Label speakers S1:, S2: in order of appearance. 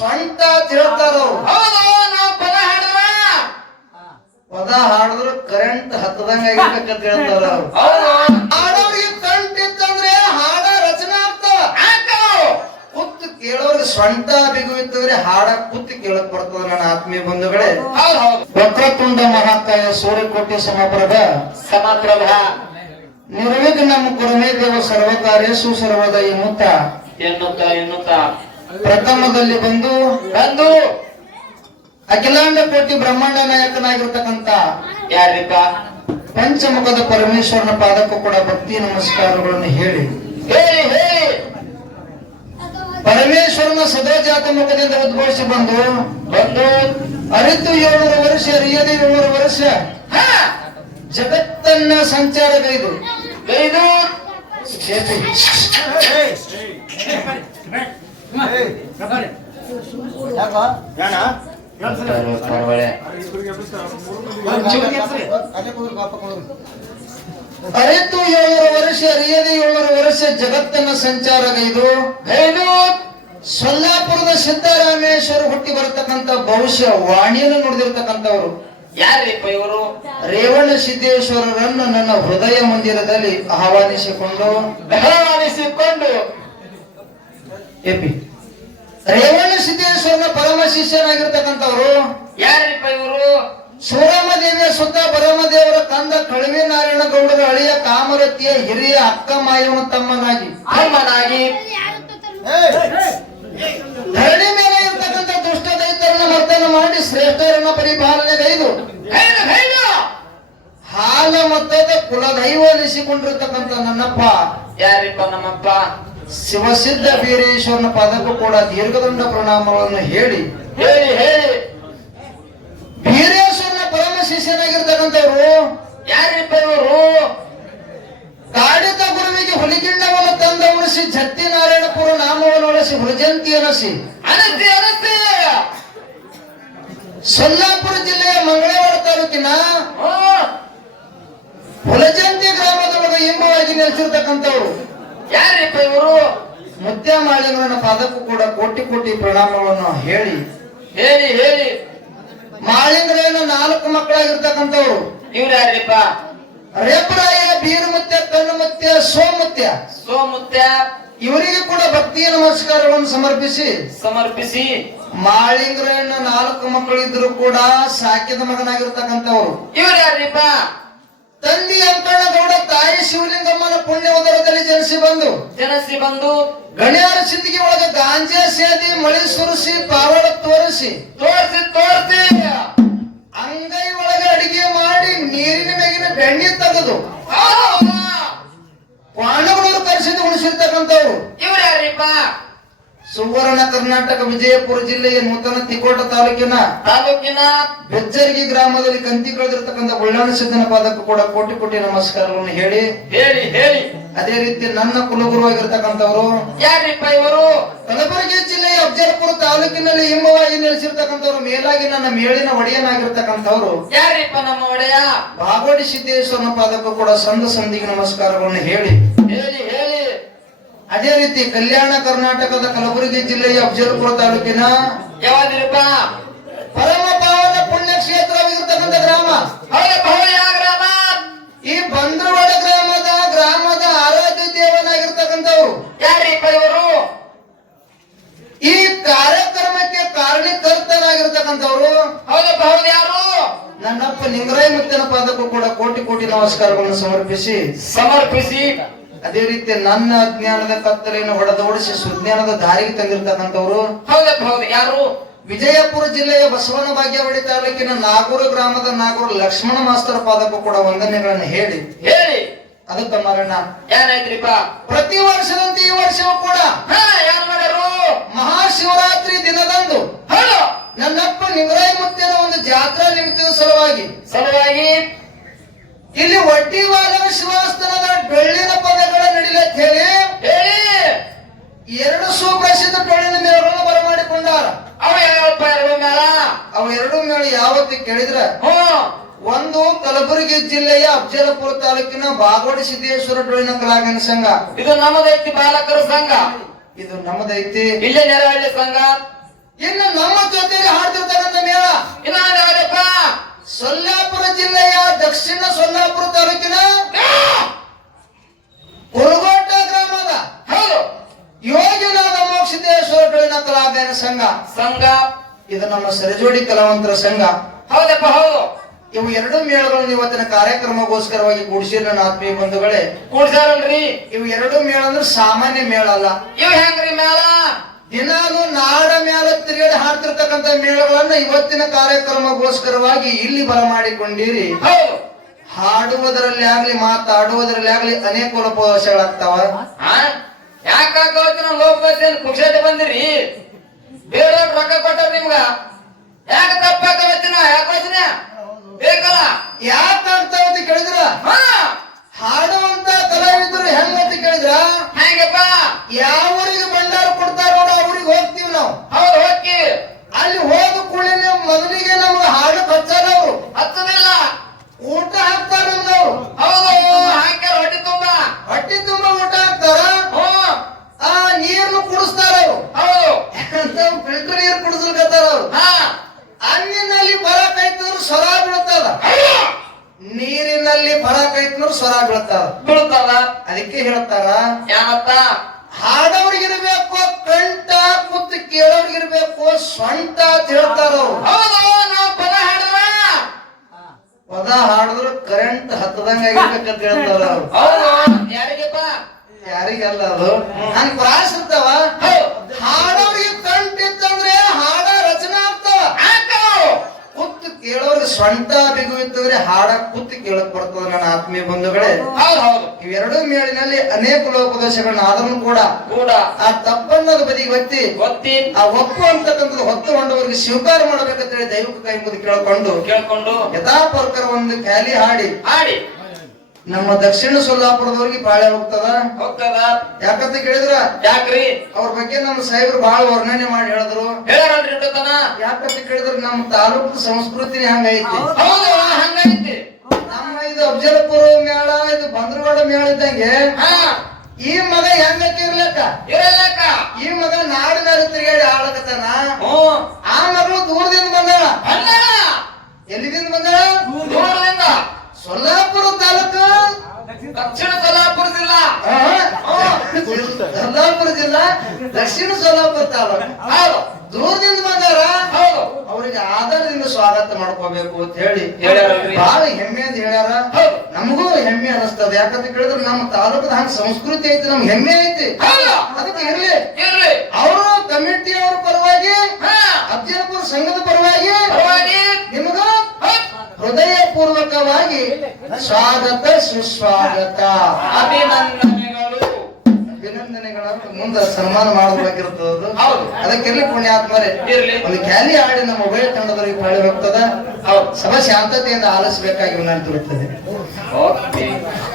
S1: ಸ್ವಂತ ಅಂತ ಹೇಳ್ತಾರ
S2: ಹೌದು ನಾವು ಪದ
S1: ಹಾಡಿದ್ರು ಕರೆಂಟ್ ಹತ್ತದಂಗ ಆಗಿರ್ಬೇಕಂತ ಹೇಳ್ತಾರ ಹಾಡೋರಿಗೆ ಕರೆಂಟ್ ಇತ್ತಂದ್ರೆ ಹಾಡ ರಚನೆ ಆಗ್ತಾವ ಕುತ್ತು ಕೇಳೋರಿಗೆ ಸ್ವಂತ ಬಿಗುವಿತ್ತಂದ್ರೆ ಹಾಡ ಕುತ್ತು ಕೇಳಕ್ ಬರ್ತದ. ನನ್ನ ಆತ್ಮೀಯ ಬಂಧುಗಳೇ, ವಕ್ರತುಂಡ ಮಹಾಕಾಯ ಸೂರ್ಯಕೋಟಿ ಸಮಪ್ರಭ ನಿರ್ವಿಘ್ನಂ ಕುರುಮೇ ದೇವ ಸರ್ವಕಾರ್ಯೇಷು ಸರ್ವದಾ ಎನ್ನುತ್ತಾ ಪ್ರಥಮದಲ್ಲಿ ಬಂದು ಅಖಿಲಾಂಡ ಕೋಟಿ ಬ್ರಹ್ಮಾಂಡ ನಾಯಕನಾಗಿರ್ತಕ್ಕಂಥ
S2: ಯಾರಿಪ್ಪ
S1: ಪಂಚಮುಖದ ಪರಮೇಶ್ವರನ ಪಾದಕ್ಕೂ ಕೂಡ ಭಕ್ತಿ ನಮಸ್ಕಾರಗಳನ್ನು ಹೇಳಿ ಪರಮೇಶ್ವರನ ಸದಾಜಾತ ಮುಖದಿಂದ ಉದ್ಭವಿಸಿ ಬಂದು ಅರಿತು 700 ವರ್ಷ ಅರಿಯದೆ 700 ವರ್ಷ ಜಗತ್ತನ್ನ ಸಂಚಾರಗೈದು ಅರಿತು 700 ವರ್ಷ ಅರಿಯದೆ 700 ವರ್ಷ ಜಗತ್ತನ್ನ ಸಂಚಾರಗೈದು ಸೊಲ್ಲಾಪುರದ ಸಿದ್ದರಾಮೇಶ್ವರ ಹುಟ್ಟಿ ಬರತಕ್ಕಂತ ಬಹುಶಃ ವಾಣಿಯನ್ನು ನುಡಿದಿರ್ತಕ್ಕಂಥವ್ರು
S2: ಯಾರಿಪ್ಪ ಇವರು?
S1: ರೇವಣ ಸಿದ್ದೇಶ್ವರರನ್ನು ನನ್ನ ಹೃದಯ ಮಂದಿರದಲ್ಲಿ ಆಹ್ವಾನಿಸಿಕೊಂಡು ಎಪಿ ರೇವಣ ಸಿದ್ದೇಶ್ವರನ ಪರಮ ಶಿಷ್ಯನಾಗಿರ್ತಕ್ಕಂಥವ್ರು
S2: ಯಾರಿಪ್ಪ ಇವರು?
S1: ಸೂರಮದೇವಿಯ ಸುತ್ತ ಪರಮದೇವರ ಕಂದ ಕಳವಿ ನಾರಾಯಣ ಗೌಡರ ಅಳಿಯ ಕಾಮರತಿಯ ಹಿರಿಯ ಅಕ್ಕ ಮಾಯವನ ತಮ್ಮನಾಗಿ ಧರಣಿ ಮೇಲೆ ಇರ್ತಕ್ಕಂಥ ದುಷ್ಟ ದೈತ್ಯರನ್ನ ಮರ್ತನ ಮಾಡಿ ಶ್ರೇಷ್ಠರನ್ನ ಪರಿಪಾಲನೆಗೈದು ಹಾಲ ಮತ್ತದ ಕುಲದೈವ ಅನಿಸಿಕೊಂಡಿರ್ತಕ್ಕಂಥ ನನ್ನಪ್ಪ
S2: ಯಾರಿಪ್ಪ? ನಮ್ಮಪ್ಪ
S1: ಶಿವಸಿದ್ಧ ಬೀರೇಶ್ವರನ ಪದಕ್ಕೂ ಕೂಡ ದೀರ್ಘದಂಡ ಪ್ರಣಾಮಗಳನ್ನು ಹೇಳಿ ಬೀರೇಶ್ವರನ ಪರಮ ಶಿಷ್ಯನಾಗಿರ್ತಕ್ಕಂಥವ್ರು
S2: ಯಾರಿಪ್ಪ ಇವರು?
S1: ಕಾಡಿತ ಗುರುವಿಗೆ ಹುಲಿಗಿಂಡವನ್ನು ತಂದ ಉಳಿಸಿ ಜತ್ತಿ ನಾರಾಯಣಪುರ ನಾಮವನ್ನು ಉಳಿಸಿ ಹುಲಜಂತಿ ಅನಸಿ ಸೊಲ್ಲಾಪುರ ಜಿಲ್ಲೆಯ ಮಂಗಳವಾಡ ತಾಲೂಕಿನ ಹುಲಜಂತಿ ಗ್ರಾಮದೊಳಗೆ ಇಂಬವಾಗಿ ನೆಲೆಸಿರ್ತಕ್ಕಂಥವ್ರು
S2: ಯಾರಿಪ್ಪ ಇವರು?
S1: ಮುತ್ಯ ಮಾಳಿಂಗರನ ಪಾದಕ್ಕೂ ಕೂಡ ಕೋಟಿ ಕೋಟಿ ಪ್ರಣಾಮಗಳನ್ನು ಹೇಳಿ ಮಾಳಿಂಗರೇನ 4 ಮಕ್ಕಳಾಗಿರ್ತಕ್ಕಂಥವ್ರು
S2: ಇವ್ರು ಯಾರಿಪ್ಪ?
S1: ರೇಪರಾಯ ಬೀರಮುತ್ಯ ಕಣ್ಣುಮುತ್ಯ ಸೋಮುತ್ಯ ಇವರಿಗೆ ಕೂಡ ಭಕ್ತಿಯ ನಮಸ್ಕಾರಗಳನ್ನು ಸಮರ್ಪಿಸಿ ಮಾಳಿಂಗರೇನ 4 ಮಕ್ಕಳಿದ್ರು ಕೂಡ ಸಾಕಿದ ಮಗನಾಗಿರ್ತಕ್ಕಂಥವ್ರು
S2: ಇವ್ರು ಯಾರಿಪ್ಪ?
S1: ತಂದೆ ಅಂಕಣ್ಣಗೌಡ ತಾಯಿ ಶಿವಲಿಂಗಮ್ಮನ ಪುಣ್ಯ ಉದರದಲ್ಲಿ ಜನಿಸಿ ಬಂದು ಗಣ್ಯಾರ ಸಿದ್ಧಿಗೆ ಒಳಗೆ ಗಾಂಜಾ ಸೇದಿ ಮಳಿ ಸುರಿಸಿ ಪಾವಳ ತೋರಿಸಿ ಅಂಗೈ ಒಳಗೆ ಅಡಿಗೆ ಮಾಡಿ ನೀರಿನ ಮೇಗಿನ ಬೆಣ್ಣೆ ತೆಗೆದು ಕ್ವಾಣಗಳೂರು ಕರೆಸಿದ್ದು ಉಳಿಸಿರ್ತಕ್ಕಂಥವ್ರು
S2: ಇವ್ರು ಯಾರಿಪ್ಪ?
S1: ಸುವರ್ಣ ಕರ್ನಾಟಕ ವಿಜಯಪುರ ಜಿಲ್ಲೆಯ ನೂತನ ತಿಕೋಟ ತಾಲೂಕಿನ ಬೆಜ್ಜರ್ಗಿ ಗ್ರಾಮದಲ್ಲಿ ಕಂತಿ ಕಳೆದಿರ್ತಕ್ಕಂಥ ಉಳ್ಳಾಣ ಸಿದ್ದನ ಪಾದಕ್ಕೂ ಕೂಡ ಕೋಟಿ ಕೋಟಿ ನಮಸ್ಕಾರಗಳನ್ನು ಹೇಳಿ ಅದೇ ರೀತಿ ನನ್ನ ಕುಲಗುರುವಾಗಿರ್ತಕ್ಕಂಥವ್ರು
S2: ಯಾರಿಪ್ಪ ಇವರು?
S1: ಕಲಬುರಗಿ ಜಿಲ್ಲೆಯ ಅಫಜಲ್ಪುರ ತಾಲೂಕಿನಲ್ಲಿ ಹಿಂಬವಾಗಿ ನೆಲೆಸಿರ್ತಕ್ಕಂಥವ್ರು ಮೇಲಾಗಿ ನನ್ನ ಮೇಳಿನ ಒಡೆಯನಾಗಿರ್ತಕ್ಕಂಥವ್ರು
S2: ಯಾರಿಪ್ಪ? ನಮ್ಮ ಒಡೆಯ
S1: ಬಾಗೋಡಿ ಸಿದ್ದೇಶ್ವರನ ಪಾದಕ್ಕೂ ಕೂಡ ಸಂದಿಗೆ ನಮಸ್ಕಾರಗಳನ್ನು ಹೇಳಿ ಅದೇ ರೀತಿ ಕಲ್ಯಾಣ ಕರ್ನಾಟಕದ ಕಲಬುರಗಿ ಜಿಲ್ಲೆಯ ಅಫಜಲ್ಪುರ ತಾಲೂಕಿನ
S2: ಯಾವ್ದಿರಪ್ಪ?
S1: ಪರಮ ಪಾವನ ಪುಣ್ಯ ಕ್ಷೇತ್ರವಾಗಿರ್ತಕ್ಕಂಥ ಗ್ರಾಮ ಈ ಬಂದ್ರವಾಡ ಗ್ರಾಮದ ಆರಾಧ್ಯ ದೇವನಾಗಿರ್ತಕ್ಕಂಥವ್ರು
S2: ಯಾರಿಪ್ಪ ಇವರು?
S1: ಈ ಕಾರ್ಯಕ್ರಮಕ್ಕೆ ಕಾರಣೀಕರ್ತನಾಗಿರ್ತಕ್ಕಂಥವ್ರು
S2: ಯಾರು?
S1: ನನ್ನಪ್ಪ ನಿಂಗರಾಯ ಮುತ್ತನ ಪಾದಕ್ಕೂ ಕೂಡ ಕೋಟಿ ಕೋಟಿ ನಮಸ್ಕಾರಗಳನ್ನು ಸಮರ್ಪಿಸಿ ಅದೇ ರೀತಿ ನನ್ನ ಅಜ್ಞಾನದ ಕತ್ತಲೆಯನ್ನು ಹೊಡೆದೋಡಿಸಿ ಸುಜ್ಞಾನದ ದಾರಿಗೆ ತಂದಿರ್ತಕ್ಕಂಥವ್ರು
S2: ಯಾರು?
S1: ವಿಜಯಪುರ ಜಿಲ್ಲೆಯ ಬಸವನ ಬಾಗೇವಾಡಿ ತಾಲೂಕಿನ ನಾಗೂರು ಗ್ರಾಮದ ನಾಗೂರು ಲಕ್ಷ್ಮಣ ಮಾಸ್ತರ್ ಪಾದಕ್ಕೂ ಕೂಡ ವಂದನೆಗಳನ್ನು ಹೇಳಿ ಅದಕ್ಕೆ ಮರಣ
S2: ಏನಾಯ್ತ್ರಿಪ್ಪ?
S1: ಪ್ರತಿ ವರ್ಷದಂತೆ ಈ ವರ್ಷವೂ ಕೂಡ ಮಹಾಶಿವರಾತ್ರಿ ದಿನದಂದು ನನ್ನಪ್ಪ ನಿಂಗರಾಯ ಮುತ್ತಿನ ಒಂದು ಜಾತ್ರಾ ನಿಮಿತ್ತದ ಸಲುವಾಗಿ ಇಲ್ಲಿ ವಡ್ಡಿ ಬಾಲವ ಶಿವಾಸ್ತನದ ಬೆಳ್ಳಿನ ಪದಗಳ ನಡಿಲತ್ ಹೇಳಿ 2 ಸುಪ್ರಸಿದ್ಧ ಬೆಳ್ಳಿನ ಮೇಳಗಳನ್ನು ಬರಮಾಡಿಕೊಂಡಾರ. ಅವು 2 ಮೇಳ ಯಾವತ್ತು ಕೇಳಿದ್ರ ಒಂದು ಕಲಬುರಗಿ ಜಿಲ್ಲೆಯ ಅಫಜಲಪುರ ತಾಲೂಕಿನ ಬಾಗೋಡಿ ಸಿದ್ದೇಶ್ವರ ಡೊಳ್ಳಿನ ಕಲಾವಿದರ ಸಂಘ,
S2: ಇದು ನಮ್ಮದೈತಿ ಬಾಲಕರ ಸಂಘ,
S1: ಇದು ನಮ್ಮದೈತಿ
S2: ಇಲ್ಲೇ ನೆರಹಳ್ಳಿ ಸಂಘ.
S1: ಇನ್ನು ನಮ್ಮ ಜೊತೆಗೆ ಹಾಡ್ತಿರ್ತಕ್ಕಂಥ ಮೇಳ
S2: ಇನ್ನೊಂದು ಯಾವ್ದಪ್ಪ
S1: ಸೊಲ್ಲಾಪುರ ಜಿಲ್ಲೆಯ ದಕ್ಷಿಣ ಸೊಲ್ಲಾಪುರ ತಾಲೂಕಿನ ಕುರುಗೋಟ ಗ್ರಾಮದ
S2: ಹೌದು
S1: ಯೋಗಿನಾದ ಮೋಕ್ಷದೇಶ್ವರ ಕಲಾಗಾಯನ ಸಂಘ
S2: ಸಂಘ
S1: ಇದು ನಮ್ಮ ಸರಿಜೋಡಿ ಕಲಾವಂತರ ಸಂಘ.
S2: ಹೌದಪ್ಪ ಹೌದು
S1: ಇವು ಎರಡು ಮೇಳಗಳನ್ನು ಇವತ್ತಿನ ಕಾರ್ಯಕ್ರಮಗೋಸ್ಕರವಾಗಿ ಕೂಡಿಸಿ ನನ್ನ ಆತ್ಮೀಯ ಬಂಧುಗಳೇ.
S2: ಕೂಡ್ಸಾರಲ್ರಿ
S1: ಇವು ಎರಡು ಮೇಳ ಅಂದ್ರೆ ಸಾಮಾನ್ಯ ಮೇಳ ಅಲ್ಲ.
S2: ಇವ್ ಹೆಂಗ್ರಿ ಮೇಳ
S1: ದಿನಾನು ನಾಡ ಮೇಳ ತಿರುಗಾಡಿ ಹಾಡ್ತಿರ್ತಕ್ಕಂಥ ಮೇಳಗಳನ್ನ ಇವತ್ತಿನ ಕಾರ್ಯಕ್ರಮಗೋಸ್ಕರವಾಗಿ ಇಲ್ಲಿ ಬರಮಾಡಿಕೊಂಡಿರಿ.
S2: ಹೌದು
S1: ಹಾಡುವುದರಲ್ಲಿ ಆಗ್ಲಿ ಮಾತಾಡುವುದರಲ್ಲಿ ಆಗ್ಲಿ ಅನೇಕ ಲೋಪದೋಷಗಳಾಗ್ತಾವ.
S2: ಯಾಕಾಗವತ್ತಿನ ಲೋಕದೇನ್ ಕುಶಾಟ ಬಂದಿರಿ ಬೇರೆ ರೊಕ್ಕ ಕೊಟ್ಟಾರ ನಿಮ್ಗ ಯಾಕ ತಪ್ಪಾಗವತ್ತಿನ ಯಾಕೋಚನ ಬೇಕಲ್ಲ
S1: ಯಾಕಾಗ್ತಾವ ಅಂತ ಕೇಳಿದ್ರ
S2: ಹಾ
S1: ಹಾಡುವಂತ ಕಲಾವಿದರು ಹೆಂಗಂತ ಕೇಳಿದ್ರ
S2: ಹೆಂಗಪ್ಪ
S1: ಯಾವ ಊರಿಗೆ ಭಂಡಾರ ಕೊಡ್ತಾರ ನೋಡ ಅವ್ರಿಗೆ ಹೋಗ್ತೀವಿ ನಾವು.
S2: ಹೌದು ಹೋಗಿ
S1: ಅಲ್ಲಿ ಹೋದ ಕೂಡಲೇ ಮೊದಲಿಗೆ ನಮ್ಗೆ ಹಾಡು ಹಚ್ಚಾರ ಅವರು,
S2: ಹತ್ತದಿಲ್ಲ
S1: ಊಟ ಹಾಕ್ತಾರ ನಮ್ಗೆ ಅವರು.
S2: ಹೌದು ಹಾಕ್ಯಾರ ಹೊಟ್ಟೆ ತುಂಬಾ
S1: ಹೊಟ್ಟೆ ತುಂಬಾ ಊಟ ಹಾಕ್ತಾರ,
S2: ಹ್ಮ್
S1: ಆ ನೀರ್ನು ಕುಡಿಸ್ತಾರ ಅವರು.
S2: ಹೌದು
S1: ಫಿಲ್ಟರ್ ನೀರು ಕುಡಿಸ್ಲಿಕತ್ತಾರ ಅವರು.
S2: ಹಾ
S1: ಅನ್ನಿನಲ್ಲಿ ಬರ ಕೈತಂದ್ರೆ ಸ್ವರ ಬೀಳ್ತದ, ನೀರಿನಲ್ಲಿ ಬರ ಕೈತಂದ್ರೆ ಸ್ವರ ಬೀಳ್ತದ
S2: ಬೀಳ್ತದ.
S1: ಅದಕ್ಕೆ ಹೇಳ್ತಾರ
S2: ಏನತ್ತ
S1: ಹಾಡೋರ್ಗಿರ್ಬೇಕು ಕಂಠ, ಕುತ್ತು ಕೇಳೋರ್ಗಿರ್ಬೇಕು ಸೊಂಟ ಅಂತ ಹೇಳ್ತಾರ ಅವ್ರು.
S2: ಹೌದು ನಾವು ಪದ ಹಾಡಿದ್ರ
S1: ಪದ ಹಾಡಿದ್ರು ಕರೆಂಟ್ ಹತ್ತದಂಗ ಆಗಿರ್ಬೇಕಂತ ಹೇಳ್ತಾರ ಅವ್ರು.
S2: ಹೌದು ಯಾರಿಗಪ್ಪ
S1: ಯಾರಿಗಲ್ಲ ಅದು ಹಂಗ ಪ್ರಾಸ ಇರ್ತಾವ. ಹಾಡೋರಿಗೆ ಕಂಠ ಇತ್ತಂದ್ರೆ ಹಾಡ ರಚನೆ ಆಗ್ತಾವ. ಕುತ್ತು ಕೇಳೋರಿಗೆ ಸೊಂಟ ಬಿಗು ಇತ್ತಂದ್ರೆ ಹಾಡ ಕುತ್ತು ಕೇಳಕ್ ಬರ್ತದ. ನನ್ನ ಆತ್ಮೀಯ ಬಂಧುಗಳೇ,
S2: ಹೌದು ಹೌದು
S1: ಇವೆರಡೂ ಮೇಳಿನಲ್ಲಿ ಅನೇಕ ಲೋಪದೋಷಗಳನ್ನ ಆದ್ರೂ ಕೂಡ
S2: ಕೂಡ
S1: ಆ ತಪ್ಪನ್ನದ ಬದಿಗೆ ಒತ್ತಿ
S2: ಗೊತ್ತಿ
S1: ಆ ಒಪ್ಪು ಅಂತಕ್ಕಂಥದ್ದು ಹೊತ್ತುಕೊಂಡವರಿಗೆ ಸ್ವೀಕಾರ ಮಾಡ್ಬೇಕಂತ ಹೇಳಿ ದೈವಿಕ ಕೈ ಮುಗಿ
S2: ಕೇಳ್ಕೊಂಡು
S1: ಯಥಾ ಪ್ರಕಾರ ಒಂದು ಖ್ಯಾಲಿ ಹಾಡಿ
S2: ಹಾಡಿ
S1: ನಮ್ಮ ದಕ್ಷಿಣ ಸೊಲ್ಲಾಪುರದವ್ರಿಗೆ ಬಾಳೆ ಹೋಗ್ತದ.
S2: ಹೋಗ್ತದ
S1: ಯಾಕಂತ ಕೇಳಿದ್ರ
S2: ಯಾಕ್ರಿ
S1: ಅವ್ರ ಬಗ್ಗೆ ನಮ್ಮ ಸಾಹೇಬ್ರು ಬಹಳ ವರ್ಣನೆ ಮಾಡಿ ಹೇಳಿದ್ರು.
S2: ಹೇಳಲ್ರಿ ಇಟ್ಟತನ
S1: ಯಾಕಂತ ಕೇಳಿದ್ರ ನಮ್ಮ ತಾಲೂಕು ಸಂಸ್ಕೃತಿನೇ ಹಂಗೈತಿ.
S2: ಹೌದು ಹಂಗೈತಿ.
S1: ನಮ್ಮ ಇದು ಅಫಜಲಪುರ ಮೇಳ, ಇದು ಬಂದ್ರವಾಡ ಮೇಳ ಇದ್ದಂಗೆ
S2: ಹಾ
S1: ಈ ಮಗ ಹೆಂಗಕ್ಕೆ ಇರ್ಲಕ್ಕ,
S2: ಇರಲ್ಲಕ್ಕ
S1: ಈ ಮಗ ನಾಡಿನಾರು ತಿರುಗಾಡಿ ಆಳಕತ್ತಾನ.
S2: ಹ್ಮ್
S1: ಆ ಮಗಳು ದೂರದಿಂದ ಬಂದಾಳ.
S2: ಅಲ್ಲ
S1: ಎಲ್ಲಿದಿಂದ ಬಂದಾಳ?
S2: ದೂರದಿಂದ
S1: ಸೊಲ್ಲಾಪುರ ತಾಲೂಕು
S2: ದಕ್ಷಿಣ ಸೊಲ್ಲಾಪುರ ಜಿಲ್ಲಾ.
S1: ಸೊಲ್ಲಾಪುರ ಜಿಲ್ಲಾ ದಕ್ಷಿಣ ಸೊಲ್ಲಾಪುರ ತಾಲೂಕು.
S2: ಹೌದು
S1: ದೂರದಿಂದ ಬಂದಾರ.
S2: ಹೌದು
S1: ಅವರಿಗೆ ಆಧಾರದಿಂದ ಸ್ವಾಗತ ಮಾಡ್ಕೋಬೇಕು ಅಂತ ಹೇಳಿ
S2: ಹೇಳ್ಯಾರಲ್ರಿ.
S1: ಬಹಳ ಹೆಮ್ಮೆ ಅಂತ ಹೇಳ್ಯಾರ.
S2: ಹೌದು
S1: ನಮಗೂ ಹೆಮ್ಮೆ ಅನಿಸ್ತದ. ಯಾಕಂತ ಕೇಳಿದ್ರೆ ನಮ್ಮ ತಾಲೂಕದ ಹಂಗ ಸಂಸ್ಕೃತಿ ಐತಿ, ನಮ್ಗೆ ಹೆಮ್ಮೆ ಐತಿ.
S2: ಹೌದು
S1: ಅದಕ್ಕೆ ಇರ್ಲಿ
S2: ಇರ್ಲಿ
S1: ಅವರು ಕಮಿಟಿಯವ್ರ ಪರವಾಗಿ,
S2: ಹಾ
S1: ಅಫಜಲಪುರ ಸಂಘದ ಪರವಾಗಿ
S2: ಪರವಾಗಿ
S1: ನಿಮಗ
S2: ಹೌದ್.
S1: ಹೃದಯ ಪೂರ್ವಕವಾಗಿ ಸ್ವಾಗತ ಸುಸ್ವಾಗತ
S2: ಅಭಿನಂದನೆಗಳು.
S1: ಅಭಿನಂದನೆಗಳನ್ನು ಮುಂದೆ ಸನ್ಮಾನ ಮಾಡಬೇಕಾಗಿರ್ತದ.
S2: ಹೌದು
S1: ಅದಕ್ಕೆಲ್ಲ ಪುಣ್ಯಾತ್ಮರೇ
S2: ಇರ್ಲಿ
S1: ಒಂದು ಖ್ಯಾಲಿ ಹಾಡಿ ನಮ್ಮ ಉಭಯ ತಂಡದವರಿಗೆ ಪಾಳಿ ಹೋಗ್ತದ.
S2: ಹೌದು
S1: ಸಭಾ ಶಾಂತತೆಯಿಂದ ಆಲಿಸಬೇಕಾಗಿ ವಿನಂತಿರುತ್ತದೆ.
S2: ಓಕೆ